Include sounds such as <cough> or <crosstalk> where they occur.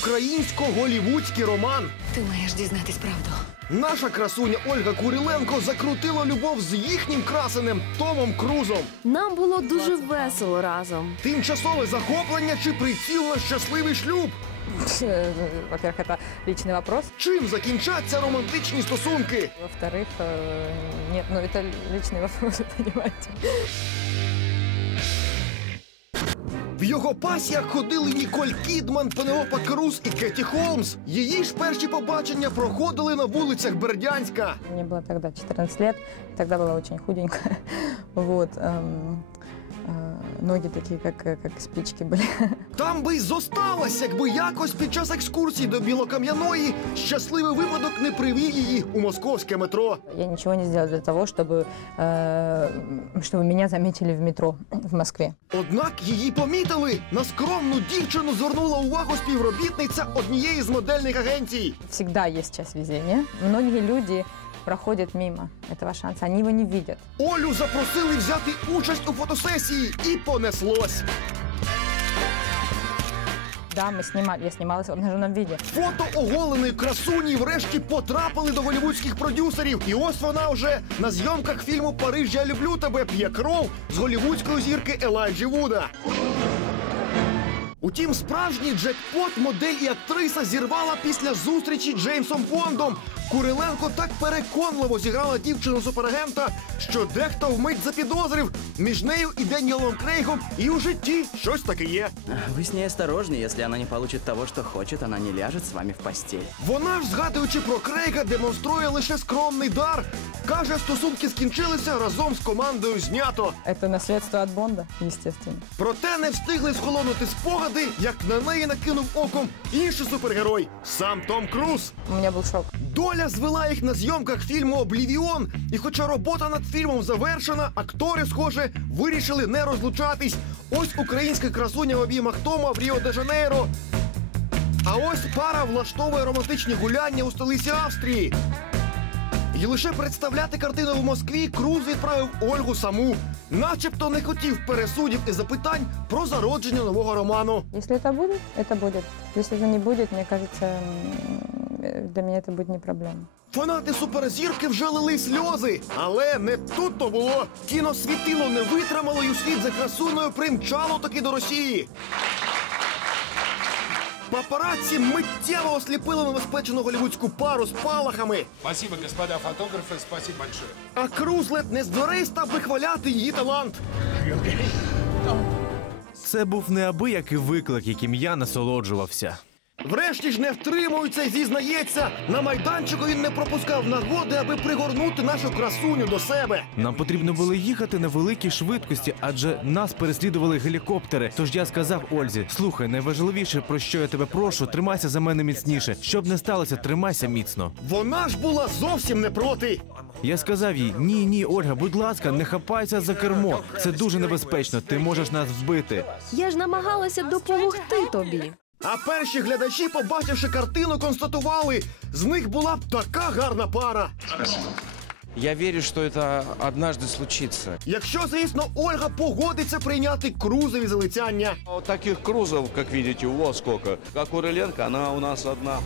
українсько-голівудський роман. Ти маєш дізнатись правду. Наша красуня Ольга Куриленко закрутила любов з їхнім красенем Томом Крузом. Нам було дуже весело разом. Тимчасове захоплення чи приціл на щасливий шлюб? Э, Во-первых, это личный вопрос. Чим закінчаться романтичні стосунки? Во-вторых, э, нет, ну это личный вопрос, вы <laughs> понимаете. В його пасіях ходили Ніколь Кідман, Пенелопа Круз і Кеті Холмс. Її ж перші побачення проходили на вулицях Бердянська. Мені було тоді 14 років, тоді була очень худенька. Вот. <laughs> эм, э, Ноги такие, как, э, как спички <laughs> были. Там би й зосталась, якби якось під час екскурсії до Білокам'яної щасливий випадок не привів її у московське метро. Я ничего не сделала для того, чтобы, э, чтобы меня заметили в метро <clears throat> в Москве. Однак її помітили. На скромну дівчину звернула увагу співробітниця однієї з модельних агенцій. Всегда есть часть везения. Многие люди проходят мимо этого шанса, они его не видят. Олю запросили взяти участь у фотосесії і понеслось. Да, мы снимали, я снималась в обнаженном виде. Фото оголеної красуні врешті потрапили до голівудських продюсерів. І ось вона вже на зйомках фільму Париж, я люблю тебе п'є кров з голівудської зірки Елайджі Вуда. Утім, справжній джекпот модель і актриса зірвала після зустрічі з Джеймсом Бондом. Куриленко так переконливо зіграла дівчину суперагента, що дехто вмить запідозрив між нею і Деніелом Крейгом і у житті щось таке є. Вы с ней осторожны, если она не получит того, что хочет, она не ляжет с вами в постель. Вона ж, згадуючи про Крейга, демонструє лише скромний дар. Каже, стосунки скінчилися разом з командою знято. Это наследство от Бонда, естественно. Проте не встигли схолонути спогади, як на неї накинув оком інший супергерой сам Том Круз. У меня был шок. Доля звела їх на зйомках фільму Облівіон. І хоча робота над фільмом завершена, актори, схоже, вирішили не розлучатись. Ось українська красуня в обіймах Тома в Ріо де Жанейро. А ось пара влаштовує романтичні гуляння у столиці Австрії. І лише представляти картину в Москві Круз відправив Ольгу саму, начебто не хотів пересудів і запитань про зародження нового роману. Если это будет, это будет. Если же не будет, мне кажется, м, э, для меня это будет не проблема. Фанати суперзірки вже лили сльози, але не тут то було. Кіносвітило не витримало і у слід за красуною примчало таки до Росії. Папараці миттєво осліпили небезпечну голівудську пару з палахами. Спасибо, господа фотографи, спасибо большое. А Круз ледь не з став вихваляти її талант. Це був неабиякий виклик, яким я насолоджувався. Врешті ж не втримується і зізнається. На майданчику він не пропускав нагоди, аби пригорнути нашу красуню до себе. Нам потрібно було їхати на великій швидкості, адже нас переслідували гелікоптери. Тож я сказав Ользі: слухай, найважливіше, про що я тебе прошу, тримайся за мене міцніше. Щоб не сталося, тримайся міцно. Вона ж була зовсім не проти. Я сказав їй: ні, ні, Ольга, будь ласка, не хапайся за кермо. Це дуже небезпечно. Ти можеш нас вбити. Я ж намагалася допомогти тобі. А перші глядачі, побачивши картину, констатували, з них була б така гарна пара. Я верю, что это однажды случится. Якщо, звісно, Ольга погодиться прийняти крузові залицяння. Вот таких крузов, как видите, вот сколько. Как у Рыленко, она у нас одна.